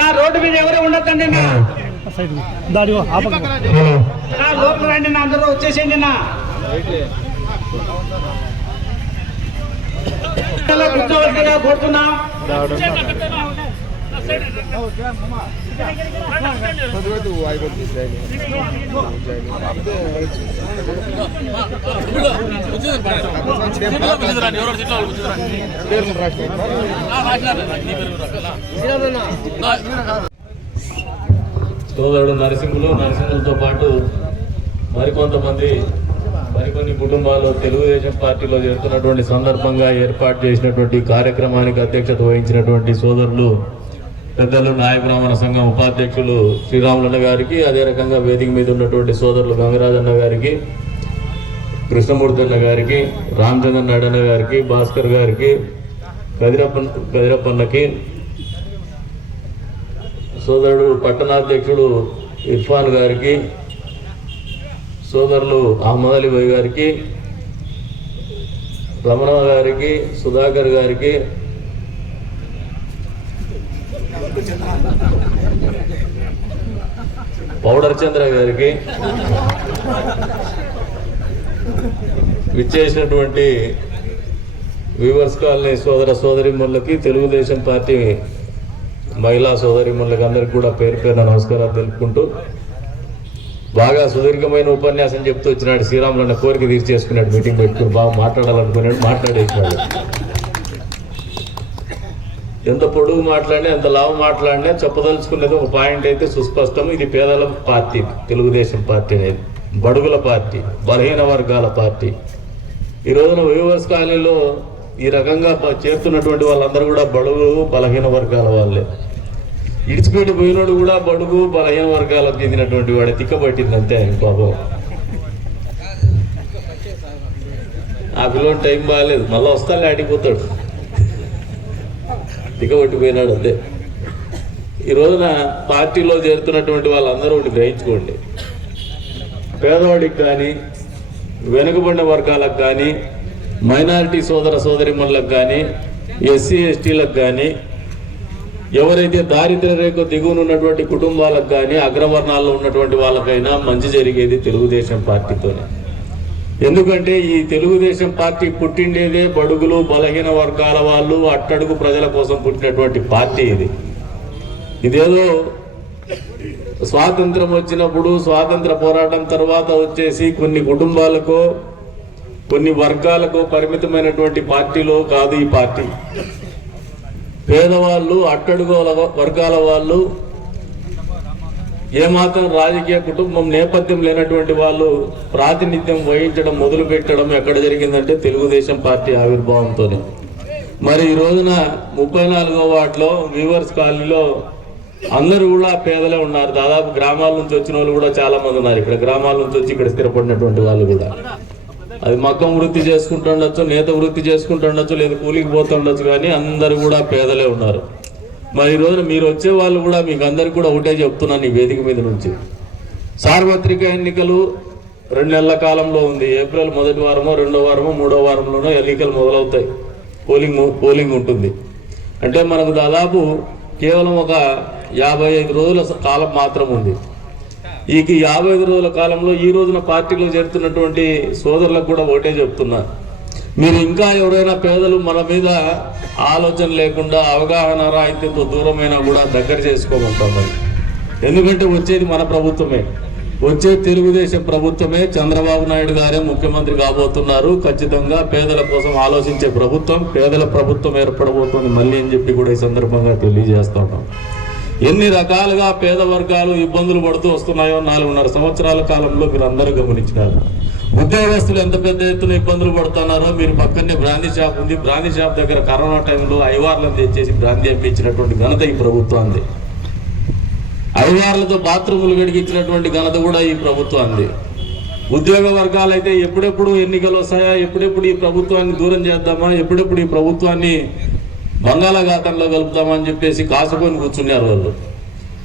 నా రోడ్డు మీద ఎవరు ఉండొద్దండి నా లోపల రండి నా అందరూ వచ్చేసేయండి నా కూర్చోవలసిందిగా కోరుతున్నా. సోదరుడు నరసింహులతో పాటు మరికొన్ని కుటుంబాలు తెలుగుదేశం పార్టీలో చేరుతున్నటువంటి సందర్భంగా ఏర్పాటు చేసినటువంటి కార్యక్రమానికి అధ్యక్షత వహించినటువంటి సోదరులు పెద్దలు నాయ బ్రాహ్మణ సంఘం ఉపాధ్యక్షులు శ్రీరాములన్న గారికి, అదే రకంగా వేదిక మీద ఉన్నటువంటి సోదరులు గంగరాజన్న గారికి, కృష్ణమూర్తి అన్న గారికి, రామచంద్ర నాయుడన్న గారికి, భాస్కర్ గారికి, కదిరప్పన్నకి, సోదరుడు పట్టణాధ్యక్షుడు ఇర్ఫాన్ గారికి, సోదరులు అహ్మద్ అలీ భాయ్ గారికి, రమణ గారికి, సుధాకర్ గారికి, పౌడర్ చంద్ర గారికి, విచ్చేసినటువంటి వీవర్స్ కాలనీ సోదర సోదరిమణులకి, తెలుగుదేశం పార్టీ మహిళా సోదరిమణులకి అందరికి కూడా పేరు పేరున నమస్కారాలు తెలుపుకుంటూ, బాగా సుదీర్ఘమైన ఉపన్యాసం చెప్తూ వచ్చినాడు శ్రీరాములన్న, కోరిక తీర్చేసుకున్నాడు, మీటింగ్ పెట్టుకుని బాగా మాట్లాడాలనుకున్నాడు, మాట్లాడేసినాడు. ఎంత పొడుగు మాట్లాడినా ఎంత లావు మాట్లాడినా చెప్పదలుచుకునేది ఒక పాయింట్ అయితే సుస్పష్టం. ఇది పేదల పార్టీ, తెలుగుదేశం పార్టీ అనేది బడుగుల పార్టీ, బలహీన వర్గాల పార్టీ. ఈ రోజున వీవర్స్ కాలనీలో ఈ రకంగా చేరుతున్నటువంటి వాళ్ళందరూ కూడా బడుగు బలహీన వర్గాల వాళ్ళే. ఇడిచిపెట్టి పోయినోడు కూడా బడుగు బలహీన వర్గాలకు చెందినటువంటి వాడే, తిక్కబట్టింది అంతే ఆయన పాపం. ఆ పిల్లలు టైం బాగాలేదు, మళ్ళీ వస్తాలే ఆడిపోతాడు, తిక్కబట్టిపోయినాడు అంతే. ఈ రోజున పార్టీలో చేరుతున్నటువంటి వాళ్ళందరూ ఒకటి గ్రహించుకోండి, పేదవాడికి కానీ, వెనుకబడిన వర్గాలకు కానీ, మైనారిటీ సోదర సోదరిమణులకు కానీ, ఎస్సీ ఎస్టీలకు కానీ, ఎవరైతే దారిద్ర్య రేఖ దిగువన ఉన్నటువంటి కుటుంబాలకు కానీ, అగ్రవర్ణాల్లో ఉన్నటువంటి వాళ్ళకైనా మంచి జరిగేది తెలుగుదేశం పార్టీతోనే. ఎందుకంటే ఈ తెలుగుదేశం పార్టీ పుట్టిండేదే బడుగులు బలహీన వర్గాల వాళ్ళు, అట్టడుగు ప్రజల కోసం పుట్టినటువంటి పార్టీ ఇది. ఇదేదో స్వాతంత్రం వచ్చినప్పుడు, స్వాతంత్ర పోరాటం తర్వాత వచ్చేసి కొన్ని కుటుంబాలకో కొన్ని వర్గాలకు పరిమితమైనటువంటి పార్టీలో కాదు ఈ పార్టీ. పేదవాళ్ళు, అట్టడుగు వర్గాల వాళ్ళు, ఏమాత్రం రాజకీయ కుటుంబం నేపథ్యం లేనటువంటి వాళ్ళు ప్రాతినిధ్యం వహించడం మొదలు పెట్టడం ఎక్కడ జరిగిందంటే తెలుగుదేశం పార్టీ ఆవిర్భావంతోనే. మరి ఈ రోజున 34వ వార్డులో వీవర్స్ కాలనీలో అందరూ కూడా పేదలే ఉన్నారు. దాదాపు గ్రామాల నుంచి వచ్చిన వాళ్ళు కూడా చాలా మంది ఉన్నారు. ఇక్కడ గ్రామాల నుంచి వచ్చి ఇక్కడ స్థిరపడినటువంటి వాళ్ళు కూడా, అది మగ్గం వృత్తి చేసుకుంటుండొచ్చు, నేత వృత్తి చేసుకుంటుండొచ్చు, లేదా కూలికి పోతుండొచ్చు, కానీ అందరూ కూడా పేదలే ఉన్నారు. మరి ఈ రోజున మీరు వచ్చే వాళ్ళు కూడా మీకు అందరికి కూడా ఒకటే చెప్తున్నాను ఈ వేదిక మీద నుంచి, సార్వత్రిక ఎన్నికలు 2 నెలల కాలంలో ఉంది. ఏప్రిల్ 1వ వారమో 2వ వారమో 3వ వారంలోనో ఎన్నికలు మొదలవుతాయి, పోలింగ్ ఉంటుంది. అంటే మనకు దాదాపు కేవలం ఒక 55 రోజుల కాలం మాత్రం ఉంది. ఈ 55 రోజుల కాలంలో ఈ రోజున పార్టీలో చేరుతున్నటువంటి సోదరులకు కూడా ఒకటే చెప్తున్నా, మీరు ఇంకా ఎవరైనా పేదలు మన మీద ఆలోచన లేకుండా అవగాహన రాహిత్యంతో దూరమైనా కూడా దగ్గర చేసుకోమంటాం. ఎందుకంటే వచ్చేది మన ప్రభుత్వమే, వచ్చేది తెలుగుదేశం ప్రభుత్వమే. చంద్రబాబు నాయుడు గారే ముఖ్యమంత్రి కాబోతున్నారు. ఖచ్చితంగా పేదల కోసం ఆలోచించే ప్రభుత్వం, పేదల ప్రభుత్వం ఏర్పడబోతుంది మళ్ళీ అని చెప్పి కూడా ఈ సందర్భంగా తెలియజేస్తా ఉన్నాం. ఎన్ని రకాలుగా పేద వర్గాలు ఇబ్బందులు పడుతూ వస్తున్నాయో 4.5 సంవత్సరాల కాలంలో మీరు అందరూ గమనించినారు. ఉద్యోగస్తులు ఎంత పెద్ద ఎత్తున ఇబ్బందులు పడుతున్నారో. మీరు పక్కనే బ్రాందీ షాప్ ఉంది, బ్రాందీ షాప్ దగ్గర కరోనా టైంలో ఐవార్లను తెచ్చేసి బ్రాందీ అప్పించినటువంటి ఘనత ఈ ప్రభుత్వాన్ని. ఐవార్లతో బాత్రూములు గడిగించినటువంటి ఘనత కూడా ఈ ప్రభుత్వాన్ని. ఉద్యోగ వర్గాలైతే ఎప్పుడెప్పుడు ఎన్నికలు వస్తాయా, ఎప్పుడెప్పుడు ఈ ప్రభుత్వాన్ని దూరం చేద్దామా, ఎప్పుడెప్పుడు ఈ ప్రభుత్వాన్ని బంగాళాఖాతంలో కలుపుతామని చెప్పేసి కాసుకొని కూర్చున్నారు వాళ్ళు.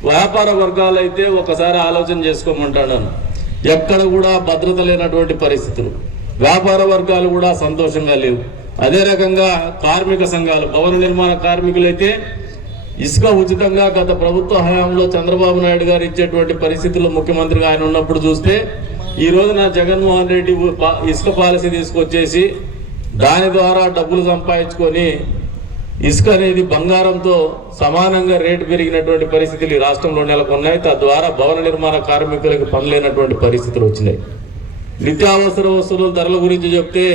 వ్యాపార వర్గాలైతే ఒకసారి ఆలోచన చేసుకోమంటాను, ఎక్కడ కూడా భద్రత లేనటువంటి పరిస్థితులు. వ్యాపార వర్గాలు కూడా సంతోషంగా లేవు. అదే రకంగా కార్మిక సంఘాలు, భవన నిర్మాణ కార్మికులైతే ఇసుక ఉచితంగా గత ప్రభుత్వ హయాంలో చంద్రబాబు నాయుడు గారు ఇచ్చేటువంటి పరిస్థితుల్లో ముఖ్యమంత్రిగా ఆయన ఉన్నప్పుడు చూస్తే ఈ రోజున జగన్మోహన్ రెడ్డి ఇసుక పాలసీ తీసుకొచ్చేసి దాని ద్వారా డబ్బులు సంపాదించుకొని ఇసుక అనేది బంగారంతో సమానంగా రేటు పెరిగినటువంటి పరిస్థితులు ఈ రాష్ట్రంలో నెలకొన్నాయి. తద్వారా భవన నిర్మాణ కార్మికులకు పనిలేనటువంటి పరిస్థితులు వచ్చినాయి. నిత్యావసర వస్తువుల ధరల గురించి చెప్తే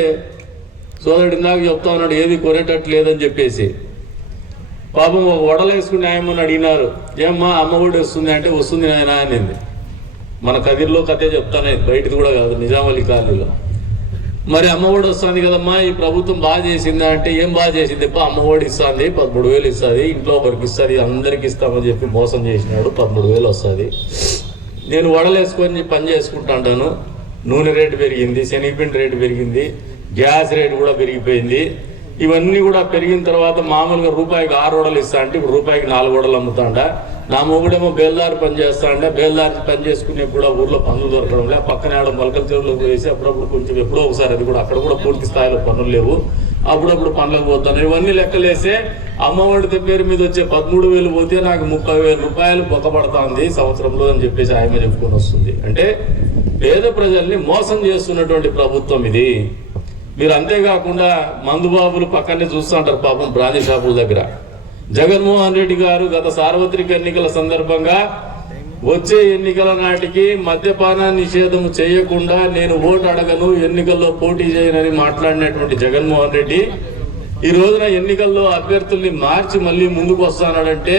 సోదరుడు ఇందాక చెప్తా ఉన్నాడు ఏది కొనేటట్టు లేదని చెప్పేసి. పాపం ఒక వడలు వేసుకుని ఆయమ్మని అడిగినారు, ఏమ్మా అమ్మ కూడా వస్తుంది అంటే వస్తుంది నాయన అనింది. మన కదిరిలో కథే చెప్తానే, బయటది కూడా కాదు, నిజామల్లి కాలనీలో. మరి అమ్మఒడి వస్తుంది కదమ్మా, ఈ ప్రభుత్వం బాగా చేసిందా అంటే ఏం బాగా చేసింది, అమ్మఒడి ఇస్తుంది 13,000 ఇస్తుంది, ఇంట్లో ఒకరికి ఇస్తుంది, అందరికి ఇస్తామని చెప్పి మోసం చేసినాడు. 13,000 వస్తుంది. నేను వడలు వేసుకొని పని చేసుకుంటాను. నూనె రేటు పెరిగింది, శనగపిండి రేటు పెరిగింది, గ్యాస్ రేటు కూడా పెరిగిపోయింది. ఇవన్నీ కూడా పెరిగిన తర్వాత మామూలుగా రూపాయికి 6 వడలు ఇస్తా అంటే ఇప్పుడు రూపాయికి 4 వడలు అమ్ముతాండా. నా మొగుడేమో బేల్దారి పని చేస్తా అంటే బేల్దారి పని చేసుకునే కూడా ఊర్లో పనులు దొరకడం లే. పక్కన ఆడ మొలకల చెరువులోకి వేసి అప్పుడప్పుడు కొంచెం ఎప్పుడో ఒకసారి, అది కూడా అక్కడ కూడా పూర్తి స్థాయిలో పనులు లేవు, అప్పుడప్పుడు పనులకు పోతాను. ఇవన్నీ లెక్కలేసే అమ్మఒడి పేరు మీద వచ్చే 13,000 పోతే నాకు 30,000 రూపాయలు బొక్కపడుతుంది సంవత్సరంలో అని చెప్పేసి ఆయన చెప్పుకొని వస్తుంది. అంటే పేద ప్రజల్ని మోసం చేస్తున్నటువంటి ప్రభుత్వం ఇది. మీరు అంతేకాకుండా మందుబాబులు పక్కనే చూస్తూ ఉంటారు పాపం బ్రాందీ షాపుల దగ్గర. జగన్మోహన్ రెడ్డి గారు గత సార్వత్రిక ఎన్నికల సందర్భంగా వచ్చే ఎన్నికల నాటికి మద్యపాన నిషేధం చేయకుండా నేను ఓటు అడగను, ఎన్నికల్లో పోటీ చేయనని మాట్లాడినటువంటి జగన్మోహన్ రెడ్డి ఈ రోజున ఎన్నికల్లో అభ్యర్థుల్ని మార్చి మళ్ళీ ముందుకు వస్తానంటే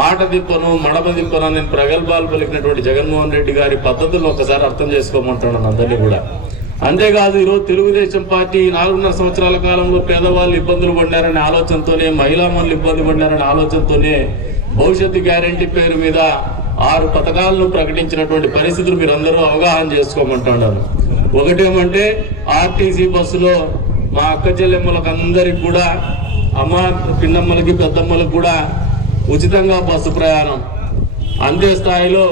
మాట దిప్పను మడమ దిప్పను నేను ప్రగల్భాలు పలికినటువంటి జగన్మోహన్ రెడ్డి గారి పద్ధతులను ఒకసారి అర్థం చేసుకోమంటున్నాను అందరినీ కూడా. అంతేకాదు ఈరోజు తెలుగుదేశం పార్టీ 4.5 సంవత్సరాల కాలంలో పేదవాళ్ళు ఇబ్బందులు పడ్డారనే ఆలోచనతోనే, మహిళామణులు ఇబ్బంది పడ్డారనే ఆలోచనతోనే భవిష్యత్తు గ్యారంటీ పేరు మీద 6 పథకాలను ప్రకటించినటువంటి పరిస్థితులు మీరు అందరూ అవగాహన చేసుకోమంటున్నాను. ఒకటేమంటే ఆర్టీసీ బస్సులో మా అక్క చెల్లెమ్మలకు అందరికి కూడా, అమ్మ పిన్నమ్మలకి పెద్దమ్మలకు కూడా ఉచితంగా బస్సు ప్రయాణం. అంతే స్థాయిలో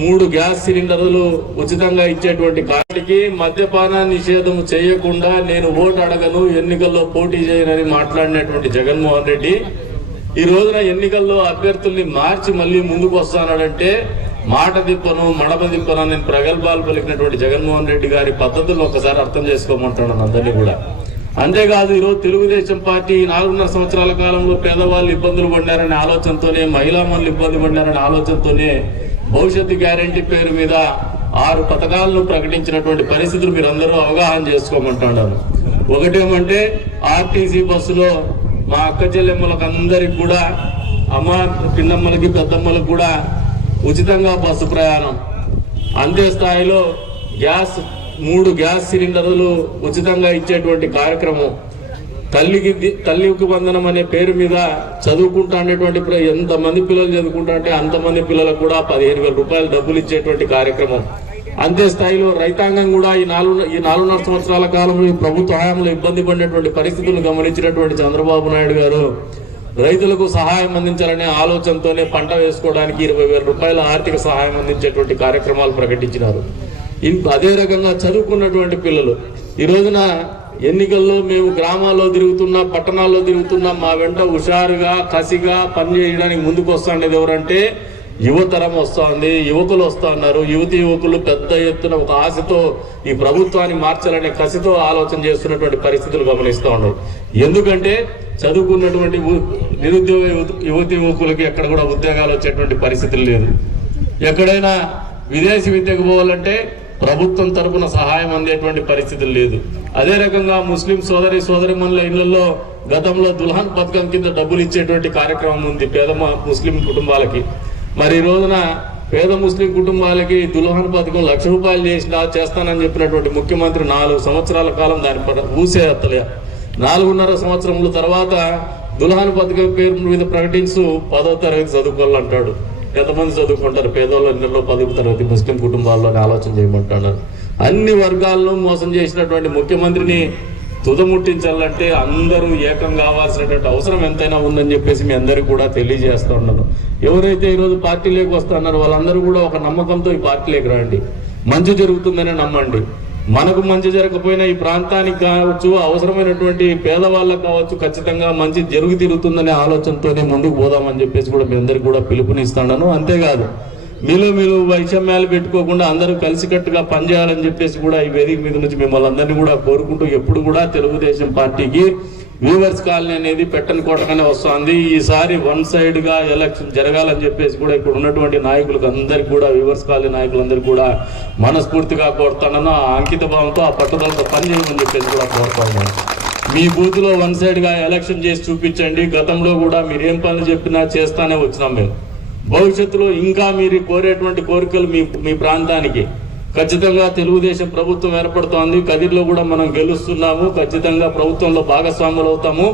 3 గ్యాస్ సిలిండర్లు ఉచితంగా ఇచ్చేటువంటి కాటికి మద్యపాన నిషేధం చేయకుండా నేను ఓటు అడగను, ఎన్నికల్లో పోటీ చేయనని మాట్లాడినటువంటి జగన్మోహన్ రెడ్డి ఈ రోజున ఎన్నికల్లో అభ్యర్థుల్ని మార్చి మళ్ళీ ముందుకు వస్తానంటే మాట దిప్పను మడమ దిప్పను నేను ప్రగల్భాలు పలికినటువంటి జగన్మోహన్ రెడ్డి గారి పద్ధతులను ఒకసారి అర్థం చేసుకోమంటున్నాను అందరినీ కూడా. అంతేకాదు ఈరోజు తెలుగుదేశం పార్టీ 4.5 సంవత్సరాల కాలంలో పేదవాళ్ళు ఇబ్బందులు పడ్డారనే ఆలోచనతోనే, మహిళామణులు ఇబ్బంది పడ్డారనే ఆలోచనతోనే భవిష్యత్తు గ్యారంటీ పేరు మీద 6 పథకాలను ప్రకటించినటువంటి పరిస్థితులు మీరు అందరూ అవగాహన చేసుకోమంటున్నాను. ఒకటేమంటే ఆర్టీసీ బస్సులో మా అక్క చెల్లెమ్మలకు అందరికి కూడా, అమ్మ పిన్నమ్మలకి పెద్దమ్మలకు కూడా ఉచితంగా బస్సు ప్రయాణం. అంతే స్థాయిలో 3 గ్యాస్ సిలిండర్లు ఉచితంగా ఇచ్చేటువంటి కార్యక్రమం. తల్లికి వందనం అనే పేరు మీద చదువుకుంటా అనేటువంటి ఎంతమంది పిల్లలు చదువుకుంటా అంటే అంతమంది పిల్లలకు కూడా 15,000 రూపాయలు డబ్బులు ఇచ్చేటువంటి కార్యక్రమం. అంతే స్థాయిలో రైతాంగం కూడా ఈ 4.5 సంవత్సరాల కాలంలో ఈ ప్రభుత్వ హయాంలో ఇబ్బంది పడినటువంటి పరిస్థితులను గమనించినటువంటి చంద్రబాబు నాయుడు గారు రైతులకు సహాయం అందించాలనే ఆలోచనతోనే పంట వేసుకోవడానికి 20,000 రూపాయల ఆర్థిక సహాయం అందించేటువంటి కార్యక్రమాలు ప్రకటించినారు. అదే రకంగా చదువుకున్నటువంటి పిల్లలు ఈ రోజున ఎన్నికల్లో మేము గ్రామాల్లో తిరుగుతున్నా, పట్టణాల్లో తిరుగుతున్నా, మా వెంట హుషారుగా కసిగా పనిచేయడానికి ముందుకు వస్తుండేది ఎవరంటే యువతరం వస్తుంది, యువకులు వస్తా ఉన్నారు. యువకులు పెద్ద ఎత్తున ఒక ఆశతో ఈ ప్రభుత్వాన్ని మార్చాలనే కసితో ఆలోచన చేస్తున్నటువంటి పరిస్థితులు గమనిస్తూ ఉన్నారు. ఎందుకంటే చదువుకున్నటువంటి నిరుద్యోగ యువకులకి ఎక్కడ కూడా ఉద్యోగాలు వచ్చేటువంటి పరిస్థితులు లేదు. ఎక్కడైనా విదేశీ విద్యకు పోవాలంటే ప్రభుత్వం తరపున సహాయం అందేటువంటి పరిస్థితులు లేదు. అదే రకంగా ముస్లిం సోదరిమణుల ఇళ్లలో గతంలో దుల్హన్ పథకం కింద డబ్బులు ఇచ్చేటువంటి కార్యక్రమం ఉంది పేద ముస్లిం కుటుంబాలకి. మరి ఈ రోజున పేద ముస్లిం కుటుంబాలకి దుల్హన్ పథకం 1,00,000 రూపాయలు చేస్తానని చెప్పినటువంటి ముఖ్యమంత్రి 4 సంవత్సరాల కాలం దాని ఊసే ఎత్తలే. 4.5 సంవత్సరముల తర్వాత దుల్హన్ పథకం పేరు మీద ప్రకటించు 10వ తరగతి చదువుకోవాలంటాడు. ఎంతమంది చదువుకుంటారు పేదోళ్ళ ఇళ్లలో 10వ తరగతి ముస్లిం కుటుంబాల్లోనే ఆలోచన చేయమంటున్నారు. అన్ని వర్గాలను మోసం చేసినటువంటి ముఖ్యమంత్రిని తుదముట్టించాలంటే అందరూ ఏకం కావాల్సినటువంటి అవసరం ఎంతైనా ఉందని చెప్పేసి మీ అందరికీ కూడా తెలియజేస్తూ ఉన్నాను. ఎవరైతే ఈరోజు పార్టీలోకి వస్తున్నారో వాళ్ళందరూ కూడా ఒక నమ్మకంతో ఈ పార్టీలోకి రండి. మంచి జరుగుతుందని నమ్మండి. మనకు మంచి జరగకపోయినా ఈ ప్రాంతానికి కావచ్చు, అవసరమైనటువంటి పేదవాళ్ళకు కావచ్చు, ఖచ్చితంగా మంచి తిరుగుతుందనే ఆలోచనతోనే ముందుకు పోదామని చెప్పేసి కూడా మీ అందరికి కూడా పిలుపునిస్తాను. అంతేకాదు మీరు వైషమ్యాలు పెట్టుకోకుండా అందరూ కలిసికట్టుగా పనిచేయాలని చెప్పేసి కూడా ఈ వేదిక మీద నుంచి మిమ్మల్ని అందరినీ కూడా కోరుకుంటూ, ఎప్పుడు కూడా తెలుగుదేశం పార్టీకి వీవర్స్ కాలనీ అనేది పెట్టని కోటగానే వస్తుంది. ఈసారి వన్ సైడ్ గా ఎలక్షన్ జరగాలని చెప్పేసి కూడా ఇక్కడ ఉన్నటువంటి నాయకులకు అందరికి కూడా, వీవర్స్ కాలనీ నాయకులందరికీ కూడా మనస్ఫూర్తిగా కోరుతానని, ఆ అంకిత భావంతో, ఆ పట్టుదలతో పనిచేయమని చెప్పేసి కూడా కోరుతాను. మీ బూత్ లో వన్ సైడ్ గా ఎలక్షన్ చేసి చూపించండి. గతంలో కూడా మీరు ఏం పనులు చెప్పినా చేస్తానే వచ్చినాం మేము. భవిష్యత్తులో ఇంకా మీరు కోరేటువంటి కోరికలు మీ ప్రాంతానికి ఖచ్చితంగా తెలుగుదేశం ప్రభుత్వం ఏర్పడుతోంది. కదిర్లో కూడా మనం గెలుస్తున్నాము. ఖచ్చితంగా ప్రభుత్వంలో భాగస్వాములు అవుతాము.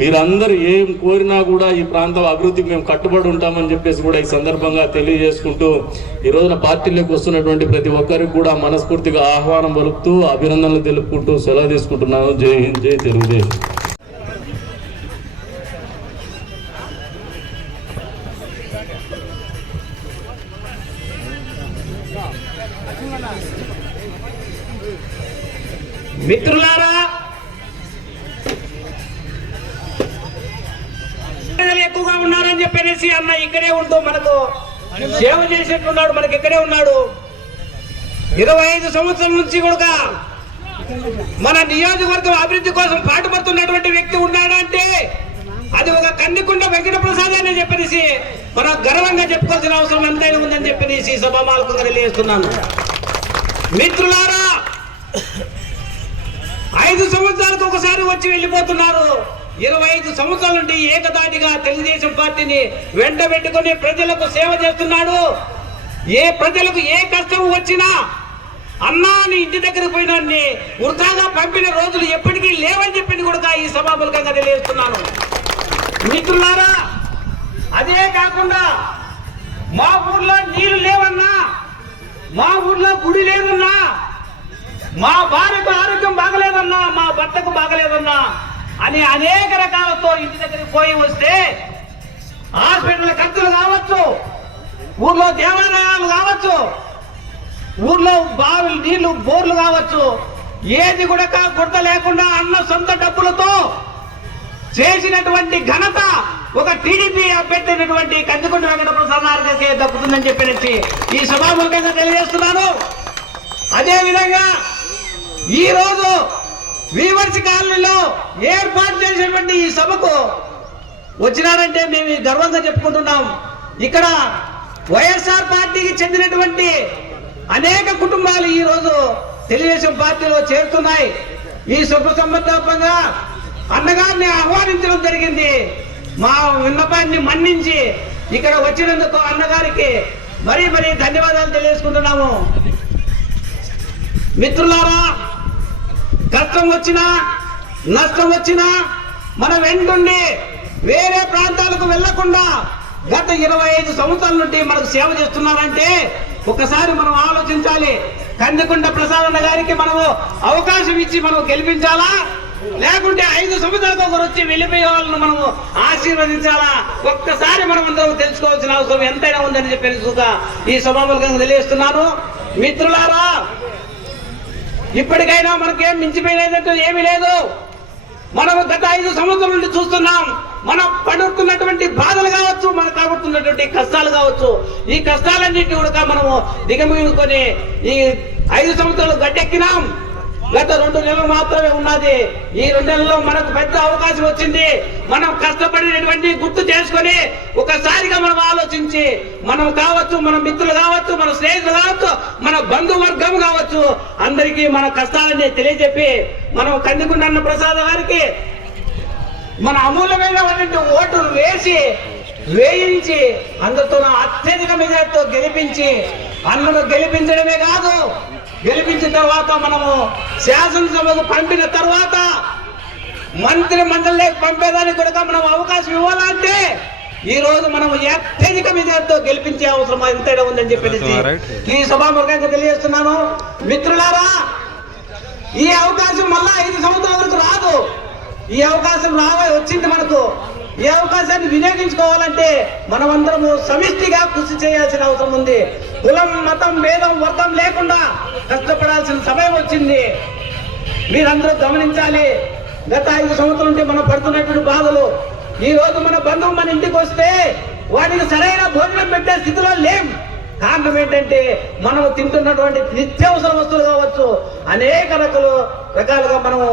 మీరందరూ ఏం కోరినా కూడా ఈ ప్రాంతం అభివృద్ధికి మేము కట్టుబడి ఉంటామని చెప్పేసి కూడా ఈ సందర్భంగా తెలియజేసుకుంటూ, ఈ రోజున పార్టీలోకి వస్తున్నటువంటి ప్రతి ఒక్కరికి కూడా మనస్ఫూర్తిగా ఆహ్వానం పలుకుతూ, అభినందనలు తెలుపుకుంటూ సెలవు తీసుకుంటున్నాను. జై హింద్, జై తెలుగుదేశం. మిత్రులారా, ఎక్కువగా ఉన్నారని చెప్పేసి అన్న ఇక్కడే ఉంటూ మనకు సేవ చేసేట్టున్నాడు. మనకి ఇక్కడే ఉన్నాడు. 25 సంవత్సరాల నుంచి కూడా మన నియోజకవర్గం అభివృద్ధి కోసం పాటుపడుతున్నటువంటి వ్యక్తి ఉన్నాడంటే అది ఒక కన్నికుంట వెంకట ప్రసాద్ అని చెప్పేసి మనం గర్వంగా చెప్పుకోవాల్సిన అవసరం ఎంతైనా ఉందని చెప్పేసి సభామాలకంగా తెలియజేస్తున్నాను. మిత్రులారా, 5 సంవత్సరాలకు ఒకసారి వచ్చి వెళ్ళిపోతున్నారు. 25 సంవత్సరాల నుండి ఏకదాటిగా తెలుగుదేశం పార్టీని వెంట పెట్టుకుని ప్రజలకు సేవ చేస్తున్నాడు. ఏ ప్రజలకు ఏ కష్టం వచ్చినా అన్నాని ఇంటి దగ్గర పోయినా వృధాగా పంపిన రోజులు ఎప్పటికీ లేవని చెప్పి కూడా ఈ సభాముఖంగా తెలియజేస్తున్నాను. మిత్రులారా, అదే కాకుండా మా ఊర్లో నీళ్లు లేవన్నా, మా ఊర్లో గుడి లేదన్నా, మా భార్యకు ఆరోగ్యం బాగలేదన్నా, మా భర్తకు బాగలేదన్నా అని అనేక రకాలతో ఇంటి దగ్గరికి పోయి వస్తే హాస్పిటల్ ఖర్చులు కావచ్చు, ఊర్లో దేవాలయాలు కావచ్చు, ఊర్లో బావిలు నీళ్లు బోర్లు కావచ్చు, ఏది కూడా గుర్త లేకుండా అన్న సొంత డబ్బులతో చేసినటువంటి ఘనత ఒక టీడీపీ అభ్యర్థి కందికొండ వెంకట ప్రసాద్ గారికి దక్కుతుందని చెప్పేసి ఈ సభాముఖంగా తెలియజేస్తున్నాను. అదే విధంగా ఈ రోజు వీవర్స్ కాలనీలో ఏర్పాటు చేసినటువంటి ఈ సభకు వచ్చినారంటే మేము గర్వంగా చెప్పుకుంటున్నాం. ఇక్కడ వైఎస్ఆర్ పార్టీకి చెందినటువంటి అనేక కుటుంబాలు ఈ రోజు తెలుగుదేశం పార్టీలో చేరుతున్నాయి. ఈ శుభ సందర్భంగా అన్నగారిని ఆహ్వానించడం జరిగింది. మా విన్నపాన్ని మన్నించి ఇక్కడ వచ్చినందుకు అన్నగారికి మరీ ధన్యవాదాలు తెలియజేసుకుంటున్నాము. మిత్రులారా, కష్టం వచ్చినా నష్టం వచ్చినా మన వెంటుండి వేరే ప్రాంతాలకు వెళ్లకుండా గత 25 సంవత్సరాల నుండి మనకు సేవ చేస్తున్నారంటే ఒకసారి మనం ఆలోచించాలి. కందికొండ ప్రసాదన్న గారికి మనము అవకాశం ఇచ్చి మనం గెలిపించాలా, లేకుంటే 5 సంవత్సరాలకు ఒకరు వచ్చి వెళ్ళిపోయే వాళ్ళను మనము ఆశీర్వదించాలా? ఒక్కసారి మనం అందరం తెలుసుకోవాల్సిన అవసరం ఎంతైనా ఉందని చెప్పేసి ఈ సభాముఖంగా తెలియజేస్తున్నాను. మిత్రులారా, ఇప్పటికైనా మనకేం మించిపోయినట్టు ఏమీ లేదు. మనం గత 5 సంవత్సరాల నుండి చూస్తున్నాం. మనం పడుతున్నటువంటి బాధలు కావచ్చు, మనకు కాబడుతున్నటువంటి కష్టాలు కావచ్చు, ఈ కష్టాలన్నింటినీ కూడా మనము దిగమింగుకొని ఈ 5 సంవత్సరాలు గట్టెక్కినాం. గత 2 నెలలు మాత్రమే ఉన్నది. ఈ 2 నెలల్లో మనకు పెద్ద అవకాశం వచ్చింది. మనం కష్టపడినటువంటి గుర్తు చేసుకొని ఒకసారిగా మనం ఆలోచించి, మనం కావచ్చు, మన మిత్రులు కావచ్చు, మన స్నేహితులు కావచ్చు, మన బంధువర్గం కావచ్చు, అందరికీ మన కష్టాలని తెలియజెప్పి మనం కందికొండ అన్న ప్రసాద్ గారికి మన అమూల్యమైనటువంటి ఓటును వేయించి అందరితో అత్యధిక మెజార్టీతో గెలిపించి అన్నను గెలిపించడమే కాదు, గెలిపించిన తర్వాత మనము శాసనసభకు పంపిన తర్వాత మంత్రి మండలికి పంపేదానికి కూడా మనం అవకాశం ఇవ్వాలంటే ఈ రోజు మనం అత్యధిక మెజార్టీతో గెలిపించే అవసరం ఎంతైనా ఉందని చెప్పేసి ఈ సభాముఖంగా తెలియజేస్తున్నాను. మిత్రులారా, ఈ అవకాశం మళ్ళా 5 సంవత్సరాల వరకు రాదు. ఈ అవకాశం వచ్చింది మనకు. ఈ అవకాశాన్ని వినియోగించుకోవాలంటే మనమందరము సమిష్టిగా కృషి చేయాల్సిన అవసరం ఉంది. కులం, మతం, భేదం, వర్గం లేకుండా కష్టపడాల్సిన సమయం వచ్చింది. మీరందరూ గమనించాలి. గత 5 సంవత్సరాల నుండి మనం పడుతున్నటువంటి బాధలు, ఈ రోజు మన బంధువు మన ఇంటికి వస్తే వాడికి సరైన భోజనం పెట్టే స్థితిలో లేం. కారణం ఏంటంటే మనం తింటున్నటువంటి నిత్యావసర వస్తువులు కావచ్చు, అనేక రకాలుగా మనము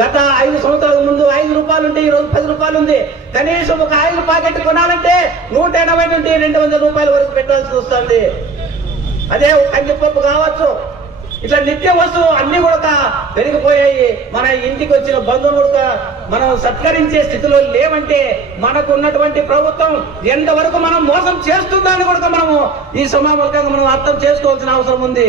గత 5 సంవత్సరాల ముందు 5 రూపాయలు ఉంటే ఈ రోజు 10 రూపాయలు ఉంది. కనీసం ఒక ఆయిల్ ప్యాకెట్ కొనాలంటే 180 నుండి 200 రూపాయల వరకు పెట్టాల్సి వస్తుంది. అదే కందిపప్పు కావచ్చు, ఇట్లా నిత్య వస్తువులు అన్ని కూడా పెరిగిపోయాయి. మన ఇంటికి వచ్చిన బంధువులు కూడా మనం సత్కరించే స్థితిలో లేవంటే మనకు ఉన్నటువంటి ప్రభుత్వం ఎంతవరకు మనం మోసం చేస్తుందని కూడా మనము ఈ సమావేశంగా మనం అర్థం చేసుకోవాల్సిన అవసరం ఉంది.